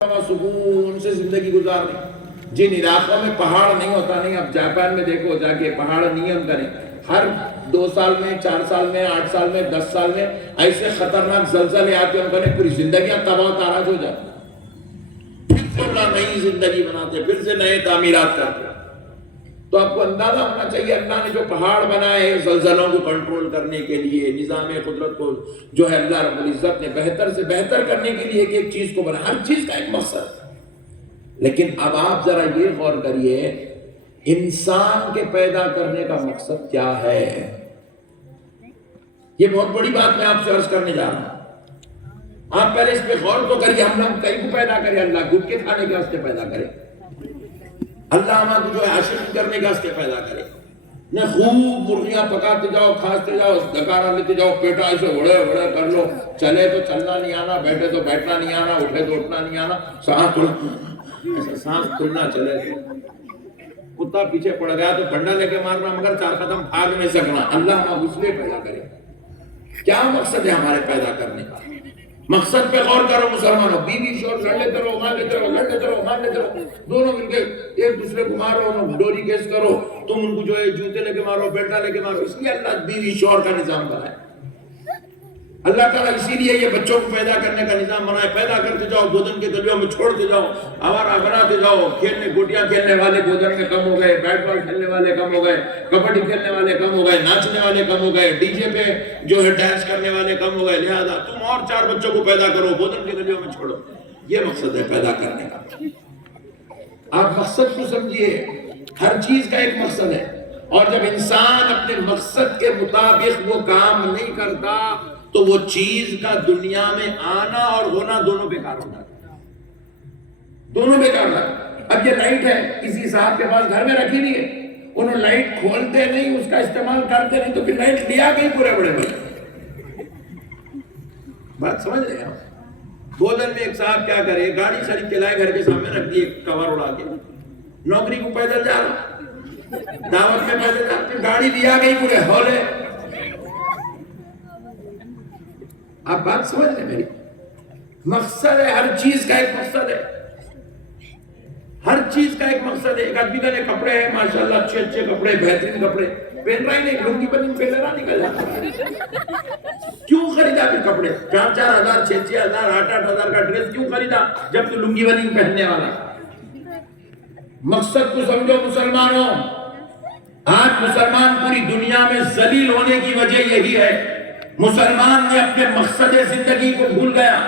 سکون سے زندگی گزارنی۔ جن علاقوں میں پہاڑ نہیں ہوتا، نہیں اب جاپان میں دیکھو جا کے پہاڑ نیم کریں، ہر 2 سال میں 4 سال میں 8 سال میں 10 سال میں ایسے خطرناک زلزلے آتے ہیں، ان پوری زندگیاں تباہ و تاراج ہو جاتی، پھر سے اللہ نئی زندگی بناتے، پھر سے نئے تعمیرات کرتے۔ تو آپ کو اندازہ ہونا چاہیے اللہ نے جو پہاڑ بنائے زلزلوں کو کنٹرول کرنے کے لیے، نظام قدرت کو جو ہے اللہ رب العزت نے بہتر سے بہتر کرنے کے لیے ایک چیز کو بنا، ہر چیز کا ایک مقصد۔ لیکن اب آپ ذرا یہ غور کریے، انسان کے پیدا کرنے کا مقصد کیا ہے؟ یہ بہت بڑی بات میں آپ سے عرض کرنے جا رہا ہوں۔ آپ پہلے اس پہ غور تو کریے، ہم لوگ کئی کو پیدا کرے، اللہ گھٹ کے کھانے کے واسطے پیدا کرے، اللہ ہمارے جو ہے عاشق کرنے کے واسطے پیدا کرے، نہ خوب مرغیاں پکاتے جاؤ، کھاتے جاؤ، ڈکارا لیتے جاؤ، پیٹا ایسے بڑے بڑے کر لو، چلے تو چلنا نہیں آنا، بیٹھے تو بیٹھنا نہیں آنا، اٹھے تو اٹھنا نہیں آنا، سانس کھلنا چلے، کتا پیچھے پڑ گیا تو ڈنڈا لے کے مارنا مگر 4 قدم بھاگ نہیں سکنا۔ اللہ ہم اس لیے پیدا کرے، کیا مقصد ہے ہمارے پیدا کرنے کا؟ مقصد پہ غور کرو مسلمانوں، بیوی شوہر لڑ لیتے رہو، مار لیتے رہو، لڑ لیتے رہو، مار لیتے رہو، دونوں مل کے ایک دوسرے کو مارو، ڈوری کیس کرو، تم ان کو جو ہے جوتے لے کے مارو، بیٹا لے کے مارو۔ اس لیے اللہ بیوی شوہر کا نظام بنائے، اللہ تعالیٰ اسی لیے یہ بچوں کو پیدا کرنے کا نظام بنائے، پیدا کرتے جاؤ، گودن کے گلیوں میں چھوڑتے جاؤ، آوارہ بناتے جاؤ، کھیلنے گوٹیاں کھیلنے والے گودن میں کم ہو گئے، بیٹ بال کھیلنے والے کم ہو گئے، کبڈی کھیلنے والے کم ہو گئے، ناچنے والے کم ہو گئے، ڈی جے پہ جو ہے ڈانس کرنے والے کم ہو گئے، لہذا تم اور 4 بچوں کو پیدا کرو، گودن کے گلیوں میں چھوڑو۔ یہ مقصد ہے پیدا کرنے کا۔ آپ مقصد کو سمجھیے، ہر چیز کا ایک مقصد ہے، اور جب انسان اپنے مقصد کے مطابق وہ کام نہیں کرتا تو وہ چیز کا دنیا میں آنا اور ہونا دونوں بیکار ہو جاتا ہے، دونوں بیکار ہو جاتا ہے۔ اب یہ لائٹ ہے، کسی صاحب کے پاس گھر میں رکھی نہیں ہے، انہوں لائٹ کھولتے نہیں، اس کا استعمال کرتے نہیں، تو پھر لائٹ لیا گئی پورے بڑے بڑے، بات سمجھ رہے ہیں؟ گودن میں ایک صاحب کیا کرے، گاڑی خرید کے لائے، گھر کے سامنے رکھ دی کور اڑا کے، نوکری کو پیدل جا رہا، دعوت میں پیدل جا رہا، گاڑی لیا گئی پورے ہولے۔ آپ بات سمجھ رہے ہیں میری؟ مقصد ہے، ہر چیز کا ایک مقصد ہے، ہر چیز کا ایک مقصد ہے۔ ایک آدمی کا کپڑے ہیں ماشاءاللہ، اچھے اچھے کپڑے، بہترین کپڑے پہن رہا ہی نہیں، لنگی بنی پہن رہا، نکل جاتا۔ کیوں خریدا پھر کپڑے؟ 4-4 ہزار 6-6 ہزار 8-8 ہزار کا ڈریس کیوں خریدا جب تو لنگی بنی پہننے والا؟ مقصد کو سمجھو مسلمانوں۔ آج مسلمان پوری دنیا میں ذلیل ہونے کی وجہ یہی ہے، مسلمان نے اپنے مقصد زندگی کو بھول گیا،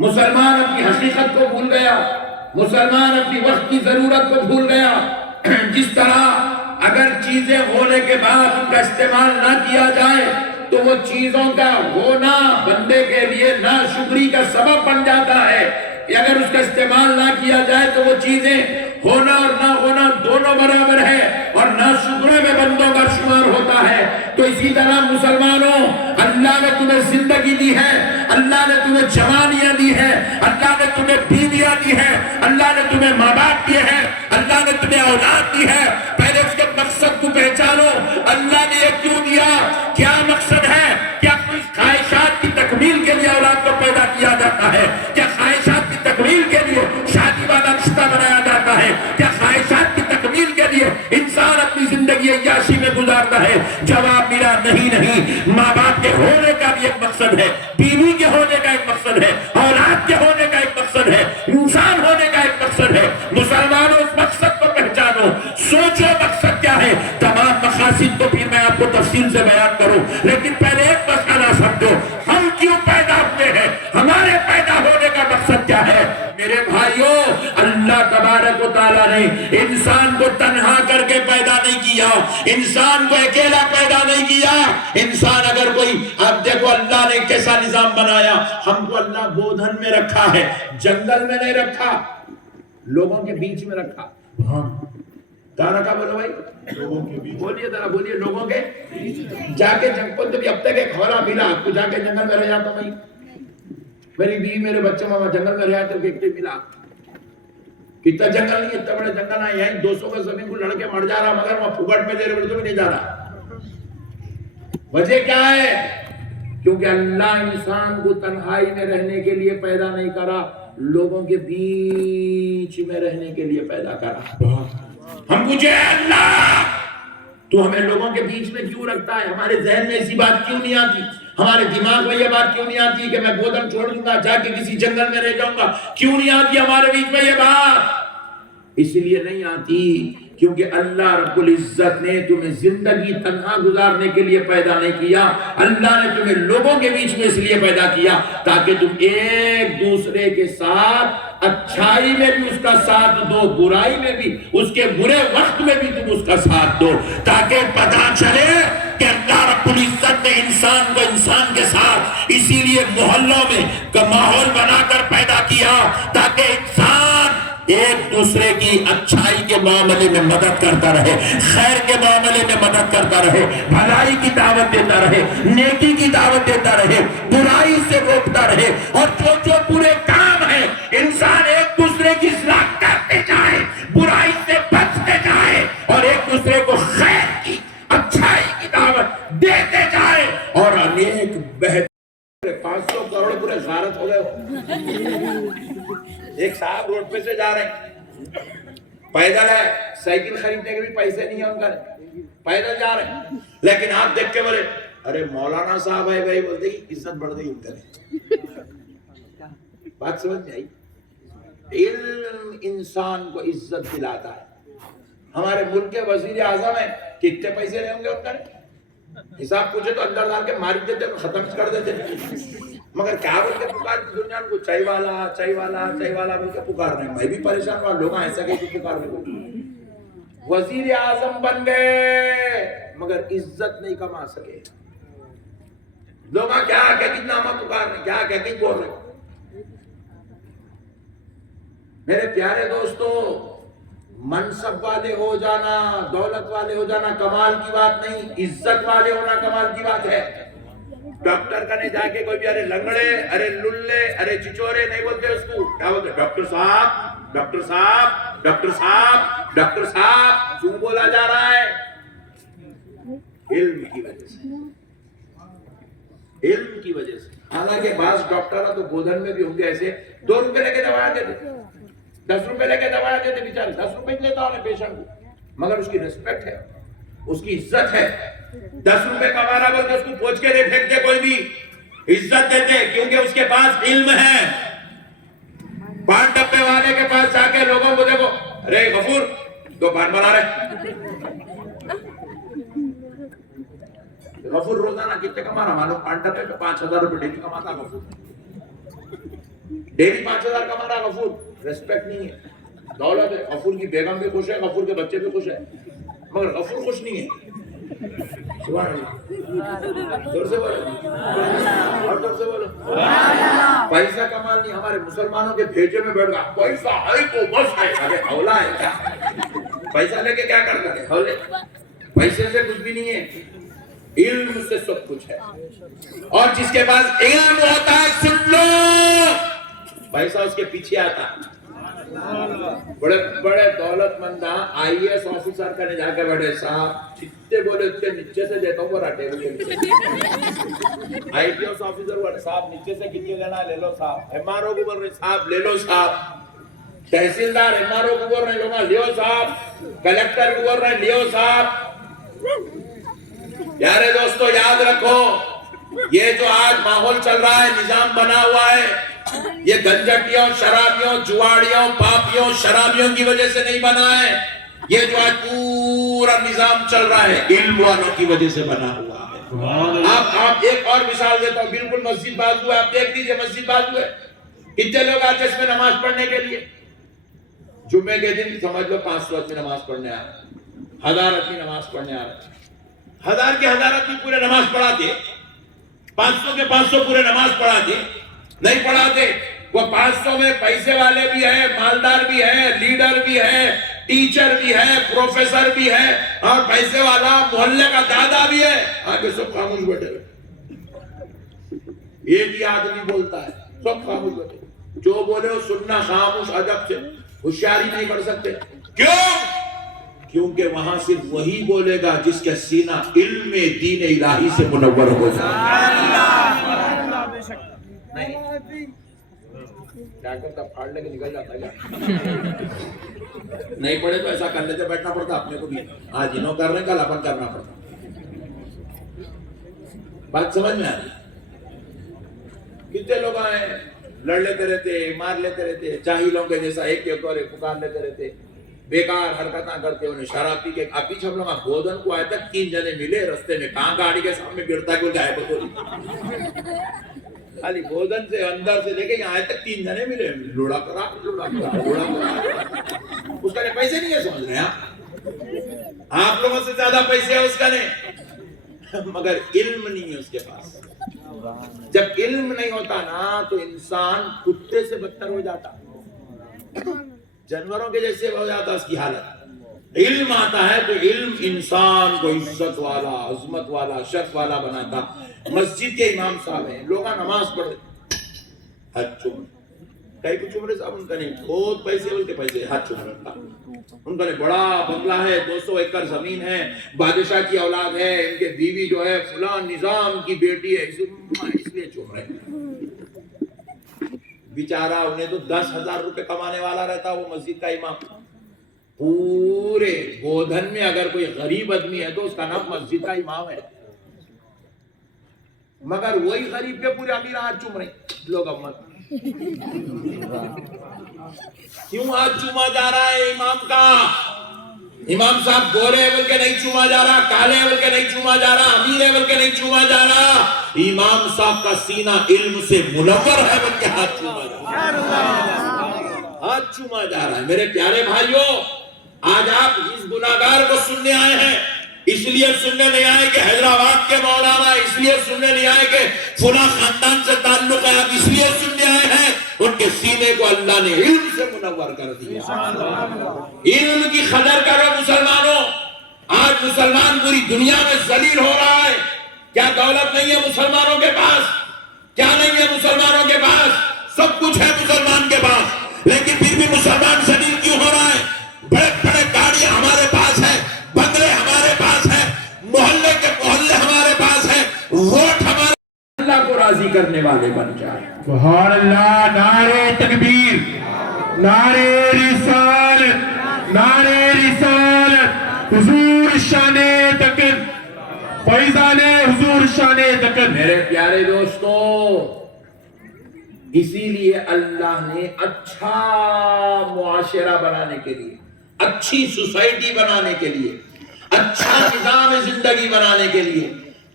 مسلمان اپنی حقیقت کو بھول گیا، مسلمان اپنی وقت کی ضرورت کو بھول گیا۔ جس طرح اگر چیزیں ہونے کے بعد ان کا استعمال نہ کیا جائے تو وہ چیزوں کا ہونا بندے کے لیے ناشکری کا سبب بن جاتا ہے، کہ اگر اس کا استعمال نہ کیا جائے تو وہ چیزیں ہونا اور نہ ہونا دونوں برابر ہے، اور ناشکرے میں بندوں کا شمار ہوتا ہے۔ تو اسی طرح مسلمانوں، اللہ نے تمہیں زندگی دی ہے، اللہ نے تمہیں جوانیاں دی ہے، اللہ نے تمہیں بیویاں دی ہے، اللہ نے تمہیں ماں باپ دیے ہیں، اللہ نے تمہیں اولاد دی ہے۔ پہلے اس کے مقصد کو پہچانو، اللہ نے یہ کیوں دیا، کیا مقصد ہے؟ کیا کوئی خواہشات کی تکمیل کے لیے اولاد کو پیدا کیا جاتا ہے؟ کیا خواہشات کی تکمیل کے لیے شادی والا رشتہ بنایا جاتا ہے؟ کیا خواہشات کی تکمیل کے لیے انسان اپنی زندگی عیاشی میں گزارتا ہے؟ جواب میرا نہیں۔ ماں باپ کے ہونے کا بھی ایک مقصد ہے، بیوی کے ہونے کا ایک مقصد ہے، اولاد کے ہونے کا ایک مقصد ہے، انسان ہونے کا ایک مقصد ہے۔ مسلمانوں اس مقصد کو پہچانو، سوچو مقصد کیا ہے۔ تمام مقاصد تو پھر میں آپ کو تفصیل سے بیان کروں، لیکن پہلے ایک مسئلہ سمجھو، ہم کیوں پیدا ہوئے ہیں، ہمارے پیدا ہونے کا مقصد کیا ہے؟ میرے بھائیوں، اللہ تبارک و تعالیٰ نے انسان کو تنہا کر کے پیدا نہیں کیا، انسان کو اکیلا پیدا نہیں کیا۔ انسان اگر کوئی، اب دیکھو اللہ نے کیسا نظام بنایا، ہم کو اللہ گودھن میں رکھا ہے، جنگل میں نہیں رکھا، لوگوں کے بیچ میں رکھا۔ کہاں رکھا بولو بھائی؟ لوگوں کے بیچ، بولیے ذرا بولیے، لوگوں کے جا کے جنگل، تو اب تک ایک کھولا ملا آپ کو، جا کے جنگل میں رہ جاتا ہوں بھائی، میری بیوی میرے بچے ماما جنگل میں رہا تو ایک ملا، کتنا جنگل نہیں، اتنا بڑے جنگل ہے، یہیں 200 کا زمین کو لڑ کے مر جا رہا، مگر وہاں پھوگٹ میں دے رہے تو بھی نہیں جا رہا۔ وجہ کیا ہے؟ کیونکہ اللہ انسان کو تنہائی میں رہنے کے لیے پیدا نہیں کرا، لوگوں کے بیچ میں رہنے کے لیے پیدا کرا. ہم پوچھے اللہ تو ہمیں لوگوں کے بیچ میں کیوں رکھتا ہے؟ ہمارے ذہن میں ایسی بات کیوں نہیں آتی؟ ہمارے دماغ میں یہ بات کیوں نہیں آتی کہ میں گودن چھوڑ دوں گا جا کے کسی جنگل میں رہ جاؤں گا؟ کیوں نہیں آتی ہمارے بیچ میں یہ بات؟ اس لیے نہیں آتی کیونکہ اللہ رب العزت نے تمہیں زندگی تنہا گزارنے کے لیے پیدا نہیں کیا. اللہ نے تمہیں لوگوں کے بیچ میں اس لیے پیدا کیا تاکہ تم ایک دوسرے کے ساتھ اچھائی میں بھی اس کا ساتھ دو, برائی میں بھی, اس کے برے وقت میں بھی تم اس کا ساتھ دو, تاکہ پتہ چلے کہ اللہ رب العزت نے انسان کو انسان کے ساتھ اسی لیے محلوں میں ماحول بنا کر پیدا کیا تاکہ انسان ایک دوسرے کی اچھائی کے معاملے میں مدد کرتا رہے, خیر کے معاملے میں مدد کرتا رہے, بھلائی کی دعوت دیتا رہے, نیکی کی دعوت دیتا رہے, برائی سے روکتا رہے, اور جو برے کام ہیں انسان ایک دوسرے کی اصلاح کرتے جائے, برائی سے بچتے جائے اور ایک دوسرے کو خیر کی اچھائی کی دعوت دیتے جائے. اور انیک بہتر 500 کروڑ پورے غارت ہو گئے. ایک صاحب روڈ پہ سے جا رہے ہیں, پیدل ہے, سائیکل خریدنے کے بھی پیسے نہیں ہیں ان کا, پیدل جا رہے ہیں, لیکن آپ دیکھ کے بولے ارے مولانا صاحب ہے بھائی, بولتے ہی عزت بڑھ گئی ان کا. بات سمجھ میں آئی؟ علم انسان کو عزت دلاتا ہے. ہمارے ملک کے وزیر اعظم ہیں, کتنے پیسے رہے ہوں گے ان کا؟ حساب پوچھے تو اندر ڈال کے مار دیتے, ختم کر دیتے, مگر کیا بول کے پکارتے دنیا کو, چائے والا چائے والا چائے والا بول کے پکار رہے ہیں. میں بھی پریشان ہوا, لوگ ایسا کہ پکار رہے کو. وزیر اعظم بن گئے مگر عزت نہیں کما سکے. لوگ کیا کہ نامہ پکار رہے ہیں, کیا کہ بول رہے ہیں. میرے پیارے دوستو, منصب والے ہو جانا, دولت والے ہو جانا کمال کی بات نہیں, عزت والے ہونا کمال کی بات ہے. ڈاکٹر کنے جا کے کوئی بھی ارے لنگڑے, ارے للے, ارے چچورے نہیں بولتے اس کو, کیا بولتے؟ ڈاکٹر صاحب, ڈاکٹر صاحب, ڈاکٹر صاحب, ڈاکٹر صاحب. کیوں بولا جا رہا ہے؟ علم کی وجہ سے, علم کی وجہ سے. حالانکہ بعض ڈاکٹر تو گودن میں بھی ہوں گے ایسے, 2 روپے لے کے دوایا دیتے, 10 روپے لے کے دوایا دیتے, بیچارے 10 روپے لیتا ہونے پیشنٹ کو, مگر اس کی ریسپیکٹ ہے, اس کی عزت ہے. 10 روپے کمانا بولتے اس کو پوچھ کے نہیں پھینکتے, کوئی بھی عزت دیتے کیونکہ اس کے پاس علم ہے. 5 ڈبے والے کے پاس جا کے لوگوں کو دیکھو, ارے غفور 2 پان بنا رہے, غفور روزانہ کتنے کما رہا معلوم؟ 5 ڈبے پہ 5,000 روپے ڈیلی کماتا غفور, ڈیلی 5,000 کما رہا غفور. ریسپیکٹ نہیں ہے, دولت ہے. غفور کی بیگم بھی خوش ہے, غفور کے بچے بھی خوش ہے, مگر غفور خوش نہیں ہے. سبحان اللہ, دور سے بولو, اور دور سے بولو. پیسہ کمال نہیں. ہمارے مسلمانوں کے بھیجے میں بیٹھ گا, پیسہ ہے تو بس ہے. ارے حولہ ہے کیا؟ پیسہ لے کے کیا کرتا ہے؟ حولے, پیسے سے کچھ بھی نہیں ہے, علم سے سب کچھ ہے. اور جس کے پاس علم ہوتا ہے, سن لو, پیسہ اس کے پیچھے آتا. بڑے بڑے دولت مندہ آئی ایس آفیسر کرنے جا کے بیٹھے, صاحب جتنے بولے اتنے نیچے سے دیتا ہوں, وہ راٹے بولے آئی ٹی ایس آفیسر بولے صاحب نیچے سے کتنے لینا لے لو صاحب. ایم آر او کو بول رہے صاحب لے لو صاحب, تحصیلدار ایم آر او کو بول رہے لوگا لیو صاحب, کلیکٹر کو بول رہے لیو صاحب. پیارے دوستو یاد رکھو, یہ جو آج ماحول چل رہا ہے, نظام بنا ہوا ہے, یہ گنجٹیوں, شرابیوں, جواڑیوں, پاپیوں, شرابیوں کی وجہ سے نہیں بنا ہے. یہ جو آج پورا نظام چل رہا ہے علم والوں کی وجہ سے بنا ہوا ہے. آپ ایک اور مثال دیتا ہوں, بالکل مسجد بازو ہے, آپ دیکھ لیجئے مسجد بازو ہے, کتنے لوگ آتے اس میں نماز پڑھنے کے لیے؟ جمعے کے دن سمجھ لو 500 آدمی نماز پڑھنے آ رہے, 1000 آدمی نماز پڑھنے آ رہے. 1000 کے 1000 آدمی پورے نماز پڑھاتے, 500 کے 500 پورے نماز پڑھاتے نہیں پڑھاتے. وہ 500 میں پیسے والے بھی ہیں, مالدار بھی ہیں, لیڈر بھی ہے, ٹیچر بھی ہے, پروفیسر بھی ہے, اور پیسے والا محلے کا دادا بھی ہے. آگے سب خاموش بیٹھے ہوئے, ایک ہی آدمی بولتا ہے, سب خاموش بیٹھے. جو بولے وہ سننا, خاموش ادب سے, ہوشیاری نہیں کر سکتے. کیوں؟ کیونکہ وہاں صرف وہی بولے گا جس کا سینہ علم دین الہی سے منور ہو جائے. نہیں کیا کرتا پھاڑ لے کے نکل جاتا کیا؟ نہیں پڑھے تو ایسا کر لیتے بیٹھنا پڑتا اپنے کو بھی. آج انہوں کر رہے ہیں کل اپن کرنا پڑتا. بات سمجھ میں آ رہی؟ کتنے لوگ آئے لڑ لیتے رہتے, مار لیتے رہتے, جاہلوں کے جیسا ایک ایک اور پکار لیتے رہتے, بیکار حرکتاں کرتے, انہیں شراب پی کے. اب پیچھے ہم لوگ بودن کو آئے تک 3 جنے ملے رستے میں, کہاں گاڑی کے سامنے گرتا کیوں جائے بطوری خالی بودن سے اندر سے لے کے یہاں آئے تک 3 جنے ملے, لوڑا کرا لوڑا کرا لوڑا کرا. اس کا نے پیسے نہیں ہے سمجھ رہے ہیں آپ لوگوں سے زیادہ پیسے ہے اس کا نے, مگر علم نہیں ہے اس کے پاس. جب علم نہیں ہوتا نا تو انسان کتے سے بدتر ہو جاتا, جانوروں کے جیسے ہو جاتا اس کی حالت. علم آتا ہے تو علم انسان کو عزت والا, عظمت والا, شرف والا بناتا. مسجد کے امام صاحب ہیں, لوگ نماز پڑھے, ہاتھ چوم کئی کچھ عمرے صاحب ان کا نہیں بہت پیسے بول کے پیسے ہاتھ چوم رکھتا. ان کا بڑا بنگلہ ہے, 200 ایکڑ زمین ہے, بادشاہ کی اولاد ہے, ان کے بیوی جو ہے فلان نظام کی بیٹی ہے, اس لیے چوم رہے. بیچارہ انہیں تو 10,000 روپے کمانے والا رہتا وہ مسجد کا امام. پورے گودھن میں اگر کوئی غریب آدمی ہے تو اس کا نام مسجد کا امام ہے, مگر وہی غریب کے پورے امیر ہاتھ چوم رہے. لوگ امت کیوں ہاتھ چوما جا رہا ہے امام کا؟ امام صاحب گورے بول کے نہیں چوما جا رہا, کالے بول کے نہیں چوما جا رہا, امیر بول کے نہیں چوما جا رہا. امام صاحب کا سینہ علم سے منور ہے بول کے ہاتھ چوما جا رہا ہے, ہاتھ چوما جا رہا ہے. میرے پیارے بھائیوں, آج آپ اس گناہگار کو سننے آئے ہیں, اس لیے سننے نہیں آئے کہ حیدرآباد کے مولانا, اس لیے سننے نہیں آئے کہ فلاں خاندان سے تعلق ہے, آپ اس لیے سننے آئے ہیں ان کے سینے کو اللہ نے علم سے منور کر دیا. علم کی قدر کرو مسلمانوں. آج مسلمان پوری دنیا میں ذلیل ہو رہا ہے. کیا دولت نہیں ہے مسلمانوں کے پاس؟ کیا نہیں ہے مسلمانوں کے پاس؟ سب کچھ ہے مسلمان کے پاس, لیکن پھر بھی مسلمان ذلیل کیوں ہو رہا ہے؟ بڑے بڑے گاڑیاں ہمارے پاس ہیں, بنگلے ہمارے پاس ہیں, محلے کے محلے ہمارے پاس ہیں, ووٹ ہمارے. اللہ کو راضی کرنے والے بن جائے. سبحان اللہ. نعرہ تکبیر, نعرہ رسالت, نعرہ رسالت. حضور شان دکن, فیضان حضور شان دکن. میرے پیارے دوستو, اسی لیے اللہ نے اچھا معاشرہ بنانے کے لیے, اچھی سوسائٹی بنانے کے لیے, اچھا نظام زندگی بنانے کے لیے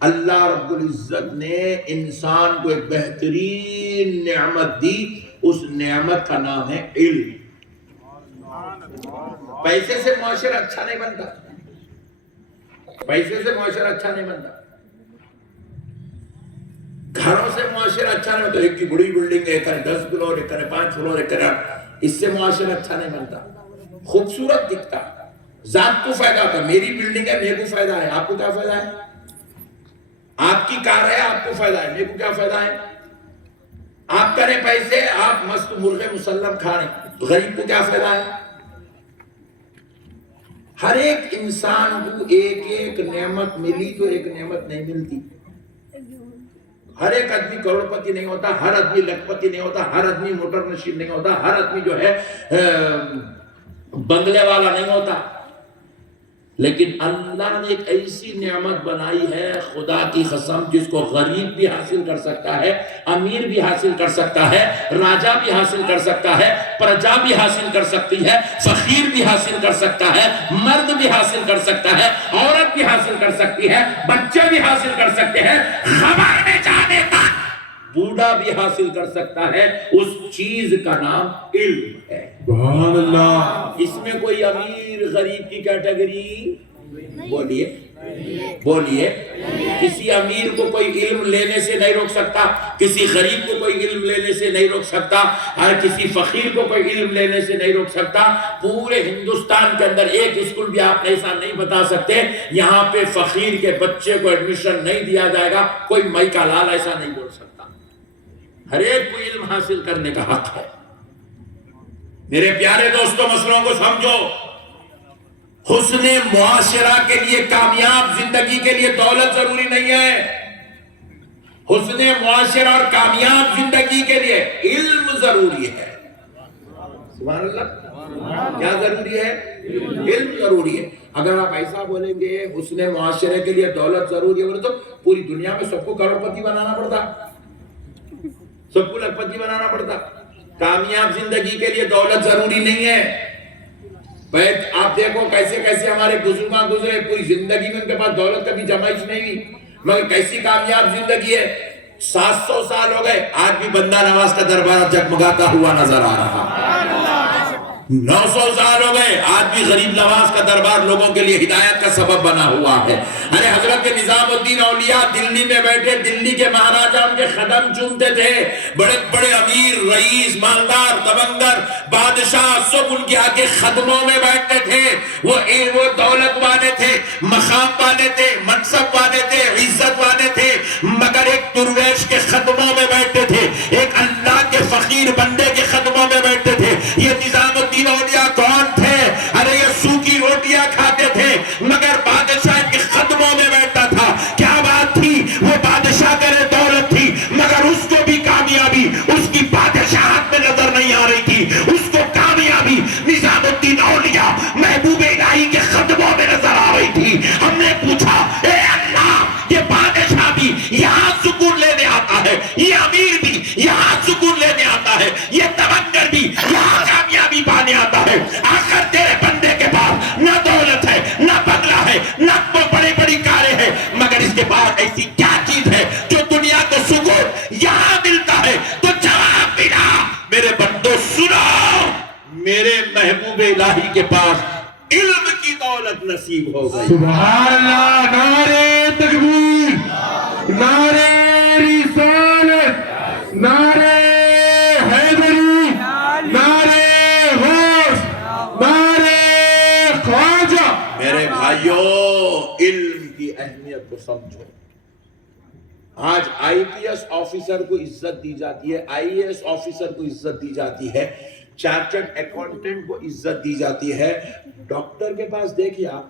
اللہ رب العزت نے انسان کو ایک بہترین نعمت دی. اس نعمت کا نام ہے علم. پیسے سے معاشرہ اچھا نہیں بنتا, پیسے سے معاشرہ اچھا نہیں بنتا, گھروں سے معاشرہ اچھا نہیں بنتا. ایک کی بڑی بلڈنگ ہے, ایک کرے 10 فلور, ایک کرے 5 فلور, ایک کرے, اس سے معاشرہ اچھا نہیں بنتا. خوبصورت دکھتا, ذات کو فائدہ ہوتا. میری بلڈنگ ہے, میرے کو فائدہ ہے, آپ کو کیا فائدہ ہے؟ آپ کی کار ہے, آپ کو فائدہ ہے, میرے کو کیا فائدہ ہے؟ آپ کرے پیسے, آپ مست مرغے مسلم کھا رہے, غریب کو کیا فائدہ ہے؟ ہر ایک انسان کو ایک ایک نعمت ملی تو ایک نعمت نہیں ملتی. ہر ایک آدمی کروڑپتی نہیں ہوتا, ہر آدمی لکھپتی نہیں ہوتا, ہر آدمی موٹر نشین نہیں ہوتا, ہر آدمی جو ہے بنگلے والا نہیں ہوتا. لیکن اللہ نے ایک ایسی نعمت بنائی ہے خدا کی قسم, جس کو غریب بھی حاصل کر سکتا ہے, امیر بھی حاصل کر سکتا ہے, راجا بھی حاصل کر سکتا ہے, پرجا بھی حاصل کر سکتی ہے, فقیر بھی حاصل کر سکتا ہے, مرد بھی حاصل کر سکتا ہے, عورت بھی حاصل کر سکتی ہے, بچے بھی حاصل کر سکتے ہیں, خبر میں جانے تک بوڑھا بھی حاصل کر سکتا ہے. اس چیز کا نام علم ہے. سبحان اللہ. اس میں کوئی امیر غریب کی کیٹیگری بولیے بولیے. کسی امیر کو کوئی علم لینے سے نہیں روک سکتا, کسی غریب کو کوئی علم لینے سے نہیں روک سکتا, اور کسی فقیر کو کوئی علم لینے سے نہیں روک سکتا. پورے ہندوستان کے اندر ایک اسکول بھی آپ ایسا نہیں بتا سکتے یہاں پہ فقیر کے بچے کو ایڈمیشن نہیں دیا جائے گا. کوئی مائی کا لال ایسا نہیں بول سکتا. ہر ایک کو علم حاصل کرنے کا حق ہے. میرے پیارے دوستوں, مسئلوں کو سمجھو. حسن معاشرہ کے لیے, کامیاب زندگی کے لیے دولت ضروری نہیں ہے. حسن معاشرہ اور کامیاب زندگی کے لیے علم ضروری ہے. سبحان اللہ. کیا ضروری ہے؟ علم ضروری ہے. اگر آپ ایسا بولیں گے حسن معاشرے کے لیے دولت ضروری ہے بولے تو پوری دنیا میں سب کو کروڑپتی بنانا پڑتا, سب کو لکھپتی بنانا پڑتا. کامیاب زندگی کے لیے دولت ضروری نہیں ہے. آپ دیکھو کیسے کیسے ہمارے بزرگاں گزرے, پوری زندگی میں ان کے پاس دولت کبھی جمائش نہیں ہوئی, مگر کیسی کامیاب زندگی ہے. 700 سال ہو گئے, آج بھی بندہ نواز کا دربار جگمگاتا ہوا نظر آ رہا. 900 سال ہو گئے, آج بھی غریب نواز کا دربار لوگوں کے لیے ہدایت کا سبب بنا ہوا ہے. ارے حضرت نظام الدین اولیاء دلی میں بیٹھے, دلی کے مہاراجا ان کے قدم چومتے تھے. بڑے بڑے امیر, رئیس, مالدار, دبنگر, بادشاہ سب ان کے آگے قدموں میں بیٹھتے تھے. وہ دولت والے تھے, مقام والے تھے, منصب والے تھے, عزت والے تھے, مگر ایک درویش کے قدموں میں بیٹھتے تھے, ایک اللہ کے فقیر بندے کے قدموں میں بیٹھتے تھے. یہ نظام الدین اولیاء کون تھے؟ ارے یہ سوکھی روٹیاں کھاتے تھے مگر بادشاہ کے قدموں میں بیٹھتا تھا. کیا بات تھی؟ وہ بادشاہ کرے دولت تھی مگر اس کو بھی کامیابی اس کی بادشاہت میں نظر نہیں آ رہی تھی. اس کو کامیابی نظام الدین اولیاء محبوب الہی کے قدموں میں نظر آ رہی تھی. ہم نے پوچھا اے اللہ, یہ بادشاہ بھی یہاں سکون لینے آتا ہے, یہ امیر بھی یہاں سکون لینے آتا ہے, یہ دبنگر بھی یہاں کامیابی پانے آتا ہے, آخر تیرے بندے کے پاس نہ دولت ہے, نہ بنگلہ ہے, نہ بڑی بڑی کاریں ہیں, مگر اس کے پاس ایسی کیا چیز ہے جو دنیا کو سکون یہاں ملتا ہے؟ تو جواب ملا, میرے بندو سنو, میرے محبوب الہی کے پاس علم کی دولت نصیب ہو گئی. سبحان اللہ. نعرے تکبیر, نعرے رسالت, نعرے حیدری, نعرے غوث, نعرے خواجہ. میرے بھائیوں, علم کی اہمیت کو سمجھو. آج آئی پی ایس آفیسر کو عزت دی جاتی ہے, آئی اے ایس آفیسر کو عزت دی جاتی ہے, چارٹرڈ اکاؤنٹنٹ کو عزت دی جاتی ہے. ڈاکٹر کے پاس دیکھیے آپ,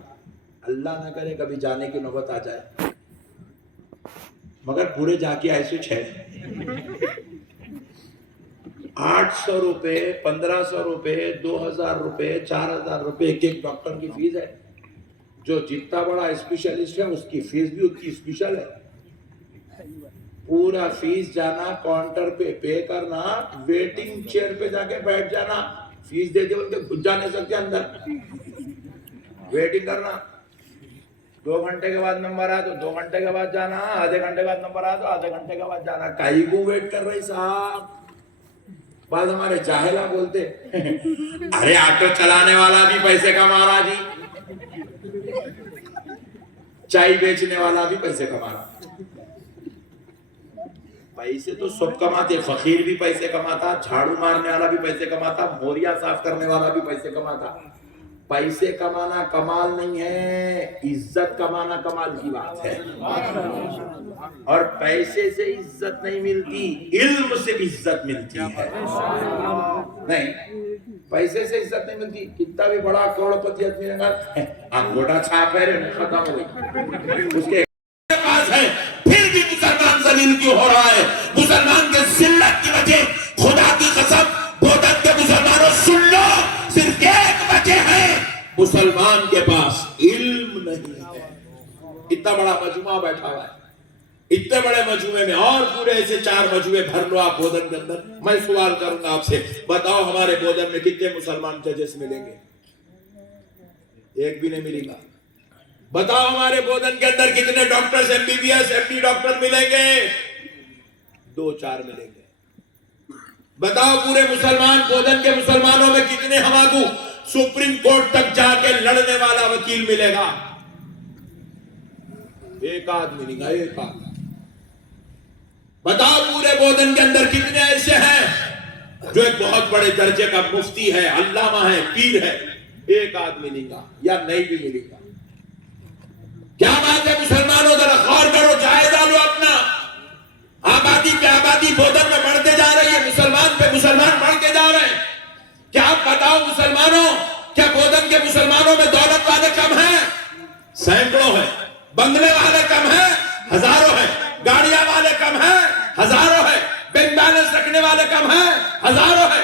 اللہ نہ کرے کبھی جانے کی نوبت آ جائے, مگر پورے جا کے ایسے 800 روپے, 1500 روپے, 2000 روپے, 4000 روپے ایک ڈاکٹر کی فیس ہے. جو جتنا بڑا اسپیشلسٹ ہے اس کی فیس بھی اتنی اسپیشل ہے. پورا فیس جانا, کاؤنٹر پہ پے کرنا, ویٹنگ چیئر پہ جا کے بیٹھ جانا, فیس دے دے ان کے گھس جا نہیں سکتے اندر, ویٹنگ کرنا. 2 گھنٹے کے بعد نمبر آیا تو 2 گھنٹے کے بعد جانا, آدھے گھنٹے کے بعد نمبر آیا تو آدھے گھنٹے کے بعد جانا. کئی کو ویٹ کر رہی صاحب. بعض ہمارے جاہلا بولتے ارے آٹو چلانے والا بھی پیسے کما رہا جی, چائے بیچنے والا بھی پیسے کما رہا. پیسے تو سب کماتے, فقیر بھی پیسے کماتا, جھاڑو مارنے والا بھی پیسے کماتا, موریا صاف کرنے والا بھی پیسے کماتا. پیسے کمانا کمال نہیں ہے, عزت کمانا کمال کی بات ہے. اور پیسے سے عزت نہیں ملتی, علم سے عزت ملتی ہے. نہیں, پیسے سے عزت نہیں ملتی. کتنا بھی بڑا کروڑپتی آدمی رہا, انگوٹھا چھاپ ہے, ختم ہو گئی, اس کے پاس ہے, پھر بھی مسلمان ذلیل کیوں ہو رہا ہے؟ مسلمان کے ذلت کی وجہ, خدا کی قسم بودن کے مسلمانوں سن لو, صرف ایک وجہ ہے, مسلمان کے پاس علم نہیں ہے. اتنا بڑا مجموعہ بیٹھا ہوا ہے, اتنے بڑے مجموعے میں اور پورے ایسے 4 مجموعے بھر لو آپ بودن کے اندر. میں سوال کروں گا آپ سے, بتاؤ ہمارے بودن میں کتنے مسلمان ججز ملیں گے؟ ایک بھی نہیں ملے گا. بتاؤ ہمارے بودن کے اندر کتنے doctors, M B B S, M D doctor ملیں گے؟ 2-4 ملیں گے. بتاؤ پورے مسلمان بودن کے مسلمانوں میں کتنے ہمارے سپریم کورٹ تک جا کے لڑنے والا وکیل ملے گا؟ ایک آدھ ملے گا, ایک آدھ. بتاؤ پورے بودن کے اندر کتنے ایسے ہیں جو ایک بہت بڑے درجے کا مفتی ہے, علامہ ہے, پیر ہے؟ ایک آدھ ملے گا یا نہیں بھی ملے گا. کیا بات ہے مسلمانوں, ذرا غور کرو, جائزہ لو اپنا. آبادی پہ آبادی بودن میں بڑھتے جا رہی ہے, مسلمان پہ مسلمان بڑھتے جا رہے ہیں. کیا آپ بتاؤ مسلمانوں, کیا بودن کے مسلمانوں میں دولت والے کم ہیں؟ سینکڑوں ہیں. بنگلے والے کم ہیں؟ ہزاروں ہیں. گاڑیاں والے کم ہیں؟ ہزاروں ہیں. بینک بیلنس رکھنے والے کم ہیں؟ ہزاروں ہیں.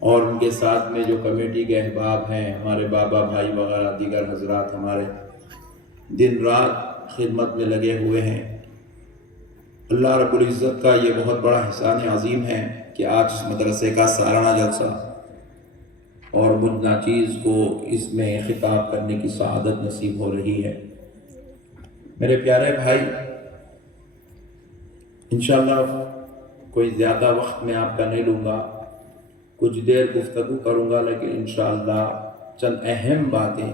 اور ان کے ساتھ میں جو کمیٹی کے احباب ہیں، ہمارے بابا بھائی وغیرہ دیگر حضرات ہمارے دن رات خدمت میں لگے ہوئے ہیں۔ اللہ رب العزت کا یہ بہت بڑا احسان عظیم ہے کہ آج اس مدرسے کا سالانہ جلسہ اور مجھ ناچیز کو اس میں خطاب کرنے کی سعادت نصیب ہو رہی ہے۔ میرے پیارے بھائی، انشاءاللہ کوئی زیادہ وقت میں آپ کا نہیں لوں گا، کچھ دیر گفتگو کروں گا، لیکن انشاءاللہ چند اہم باتیں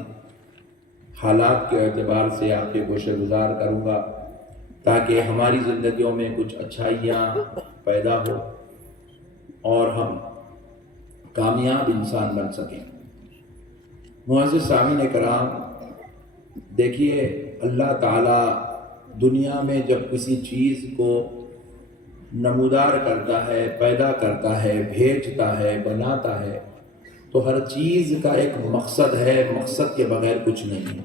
حالات کے اعتبار سے آپ کے گوشے گزار کروں گا تاکہ ہماری زندگیوں میں کچھ اچھائیاں پیدا ہو اور ہم کامیاب انسان بن سکیں۔ معزز سامعین کرام، دیکھیے اللہ تعالیٰ دنیا میں جب کسی چیز کو نمودار کرتا ہے، پیدا کرتا ہے، بھیجتا ہے، بناتا ہے، تو ہر چیز کا ایک مقصد ہے، مقصد کے بغیر کچھ نہیں ہے۔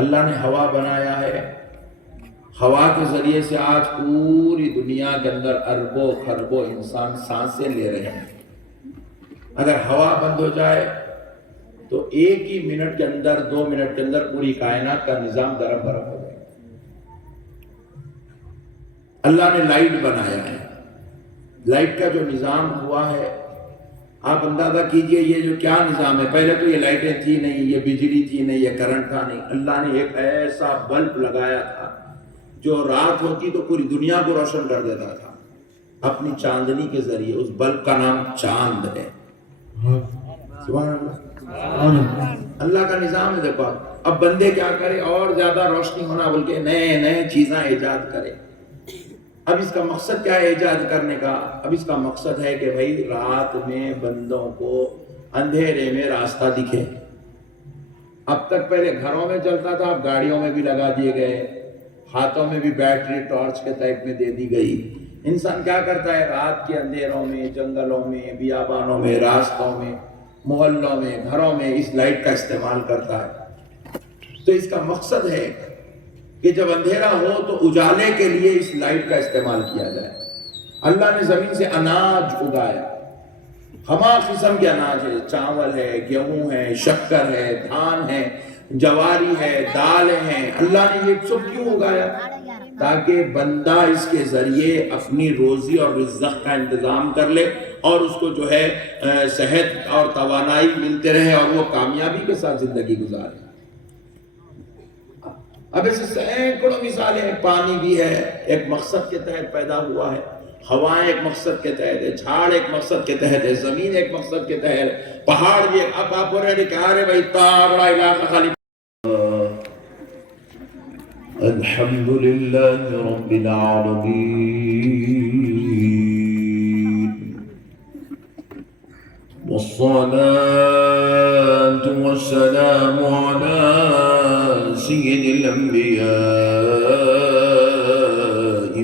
اللہ نے ہوا بنایا ہے، ہوا کے ذریعے سے آج پوری دنیا کے اندر اربوں خربوں انسان سانسیں لے رہے ہیں۔ اگر ہوا بند ہو جائے تو ایک ہی منٹ کے اندر، 2 منٹ کے اندر پوری کائنات کا نظام درم برم ہو جائے۔ اللہ نے لائٹ بنایا ہے، لائٹ کا جو نظام ہوا ہے، آپ اندازہ کیجئے یہ جو کیا نظام ہے۔ پہلے تو یہ لائٹیں تھی نہیں، یہ بجلی تھی نہیں، یہ کرنٹ تھا نہیں۔ اللہ نے ایک ایسا بلب لگایا تھا جو رات ہوتی تو پوری دنیا کو روشن کر دیتا تھا اپنی چاندنی کے ذریعے۔ اس بلب کا نام چاند ہے۔ سبحان اللہ، اللہ کا نظام ہے۔ دیکھو اب بندے کیا کرے، اور زیادہ روشنی ہونا بول کے نئے نئے چیزیں ایجاد کرے۔ اب اس کا مقصد کیا ہے ایجاد کرنے کا؟ اب اس کا مقصد ہے کہ بھائی رات میں بندوں کو اندھیرے میں راستہ دکھے۔ اب تک پہلے گھروں میں چلتا تھا، اب گاڑیوں میں بھی لگا دیے گئے، ہاتھوں میں بھی بیٹری ٹارچ کے ٹائپ میں دے دی گئی۔ انسان کیا کرتا ہے رات کے اندھیروں میں، جنگلوں میں، بیابانوں میں، راستوں میں، محلوں میں، گھروں میں اس لائٹ کا استعمال کرتا ہے۔ تو اس کا مقصد ہے کہ جب اندھیرا ہو تو اجالے کے لیے اس لائٹ کا استعمال کیا جائے۔ اللہ نے زمین سے اناج اگایا، ہما قسم کے اناج ہے، چاول ہے، گیہوں ہے، شکر ہے، دھان ہے، جواری ہے، دالیں ہیں۔ اللہ نے یہ سب کیوں اگایا؟ تاکہ بندہ اس کے ذریعے اپنی روزی اور رزق کا انتظام کر لے اور اس کو جو ہے صحت اور توانائی ملتے رہے اور وہ کامیابی کے ساتھ زندگی گزارے۔ اب ایسے سینکڑوں مثالیں ہیں۔ پانی بھی ہے، ایک مقصد کے تحت پیدا ہوا ہے، ہوائیں ایک مقصد کے تحت ہے، جھاڑ ایک مقصد کے تحت ہے، زمین ایک مقصد کے تحت ہے، پہاڑ بھی ایک۔ اب آپ بول رہے ہیں کہ ارے بھائی اتنا بڑا علاقہ خالی۔ الحمدللہ رب العالمین والصلاة والسلام على سيد الأنبياء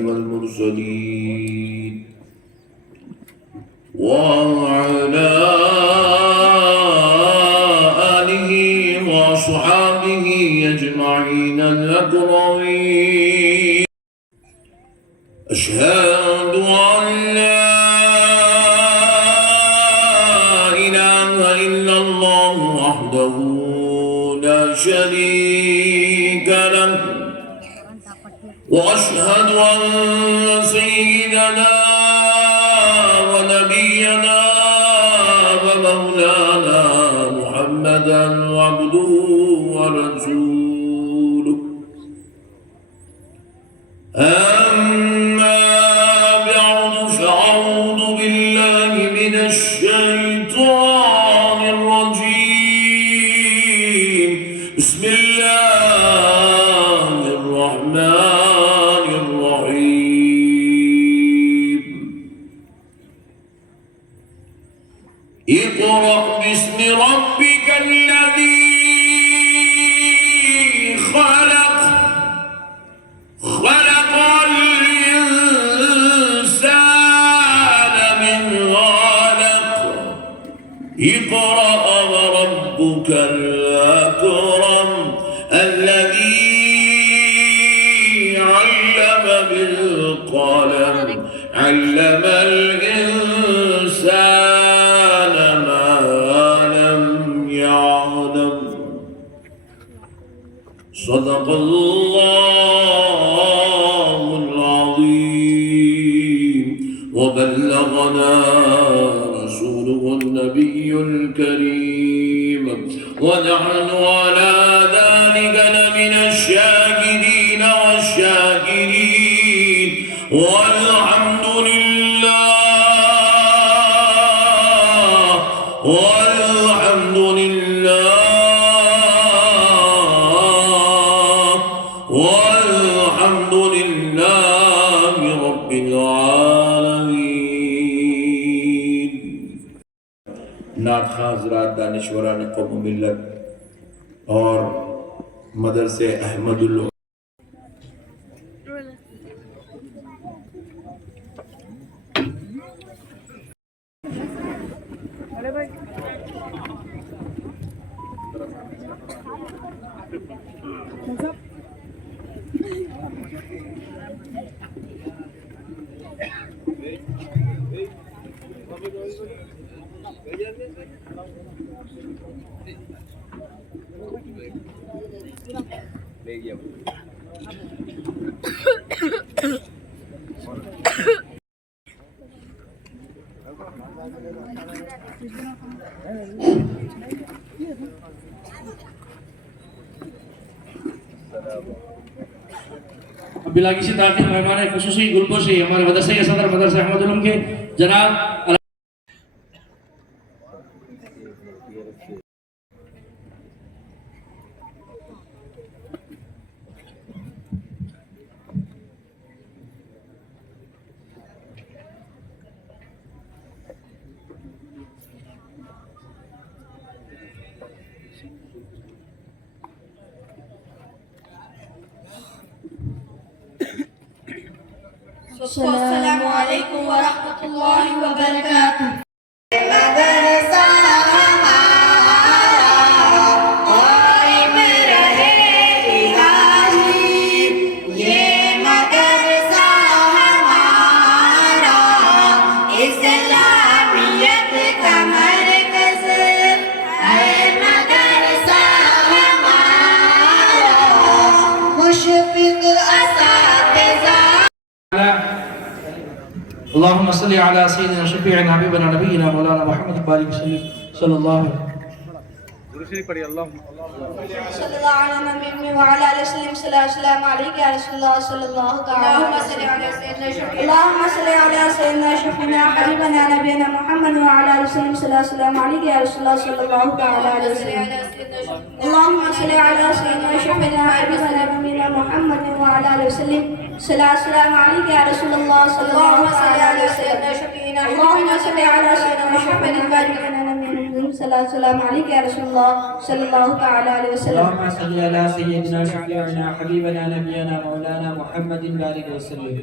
والمرسلين وعلى آله وصحابه أجمعين الأكرمين۔ أشهد أن لا إله إلا الله وحده لا شريك له، وأشهد أن سيدنا ونبينا ومولانا محمدا عبده ورسوله۔ أما بعد فأعوذ بالله من الشيطان الرجيم، بسم الله الرحمن الرحيم۔ اقرأ باسم ربك الذي خلق، خلق الإنسان من علق، اقرأ وربك الأكرم الذي علم بالقلم، علم الإنسان صدق الله العظيم وبلغنا رسوله النبي الكريم ونحن على ذلك لمن الشاهدين والشاكرين والحمد لله والحمد لله والحمد لله رب العالمين. نعت خواہ حضرات، دانشوران قوم و ملت اور مدرسے احمد اللہ بلا کسی تاخیر مہمان خصوصی گلپوشی ہمارے مدرسے کے صدر مدرسے احمد علم کے جناب السلام علیکم ورحمۃ اللہ وبرکاتہ. اللهم صل على سيدنا شفيعنا حبيبنا نبينا مولانا محمد بارك وسلم صلى الله عليه وسلم. صلی اللہ علیہ وسلم وعلى آلہ وسلم. السلام علیکم یا رسول اللہ صلی اللہ تعالی اللہم صلی علی سیدنا شفیعنا حبیبنا نبینا محمد وعلى آلہ وسلم. السلام علیکم یا رسول اللہ صلی اللہ تعالی علیہ وسلم. اللہم صلی علی سیدنا شفیعنا حبیبنا نبینا محمد وعلى آلہ وسلم. السلام علیکم یا رسول اللہ صلی اللہ تعالی علیہ وسلم. اللہم صلی علی سیدنا محمد وعلى السلام علیکم یا رسول اللہ صلی اللہ تعالی علیہ وسلم. اللهم صل على سيدنا شفيعنا حبيبنا نبينا مولانا محمد بارك وسلم.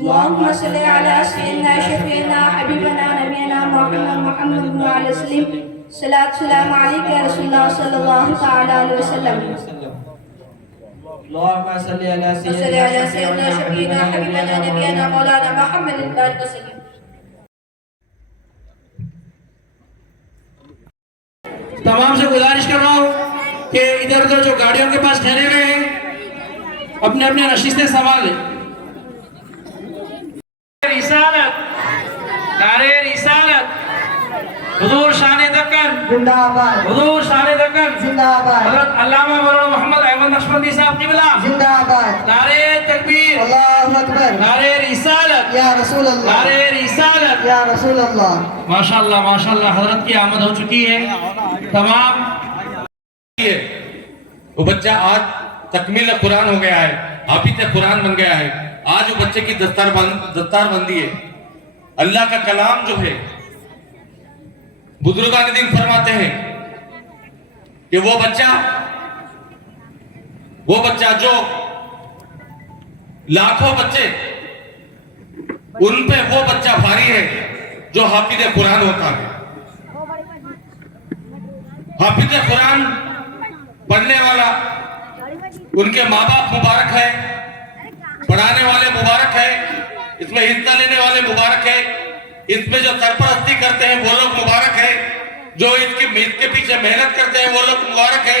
اللهم صل على سيدنا شفيعنا حبيبنا نبينا محمد وعلى وسلم. السلام عليك يا رسول الله صلى الله تعالى عليه وسلم. اللهم صل على سيدنا شفيعنا حبيبنا نبينا مولانا محمد بارك وسلم. تمام سے گزارش کر رہا ہوں کہ ادھر ادھر جو گاڑیوں کے پاس ٹھہرے ہوئے ہیں اپنے اپنے نشستیں سنبھال لیں. رسالت، نعرہ رسالت، حضور شان دکن زندہ آباد، حضور شان دکن زندہ آباد، حضرت علامہ مولانا محمد احمد نقشبندی صاحب قبلہ زندہ آباد. نعرہ تکبیر، اللہ اکبر. نعرہ رسالت، یا رسول اللہ، نعرہ رسالت. یا رسول اللہ. ماشاءاللہ حضرت کی آمد ہو چکی ہے. تمام وہ بچہ آج تکمیل قرآن ہو گیا ہے، حافظ قرآن بن گیا ہے. آج وہ بچے کی دستار بندی ہے. اللہ کا کلام جو ہے بزرگان دین فرماتے ہیں کہ وہ بچہ جو لاکھوں بچے ان پہ وہ بچہ بھاری ہے جو حافظ قرآن ہوتا ہے. حافظ قرآن پڑھنے والا ان کے ماں باپ مبارک ہے، پڑھانے والے مبارک ہے، اس میں حصہ لینے والے مبارک ہے، اس میں جو سرپرستی کرتے ہیں وہ لوگ مبارک ہے، جو اس کے پیچھے محنت کرتے ہیں وہ لوگ مبارک ہے.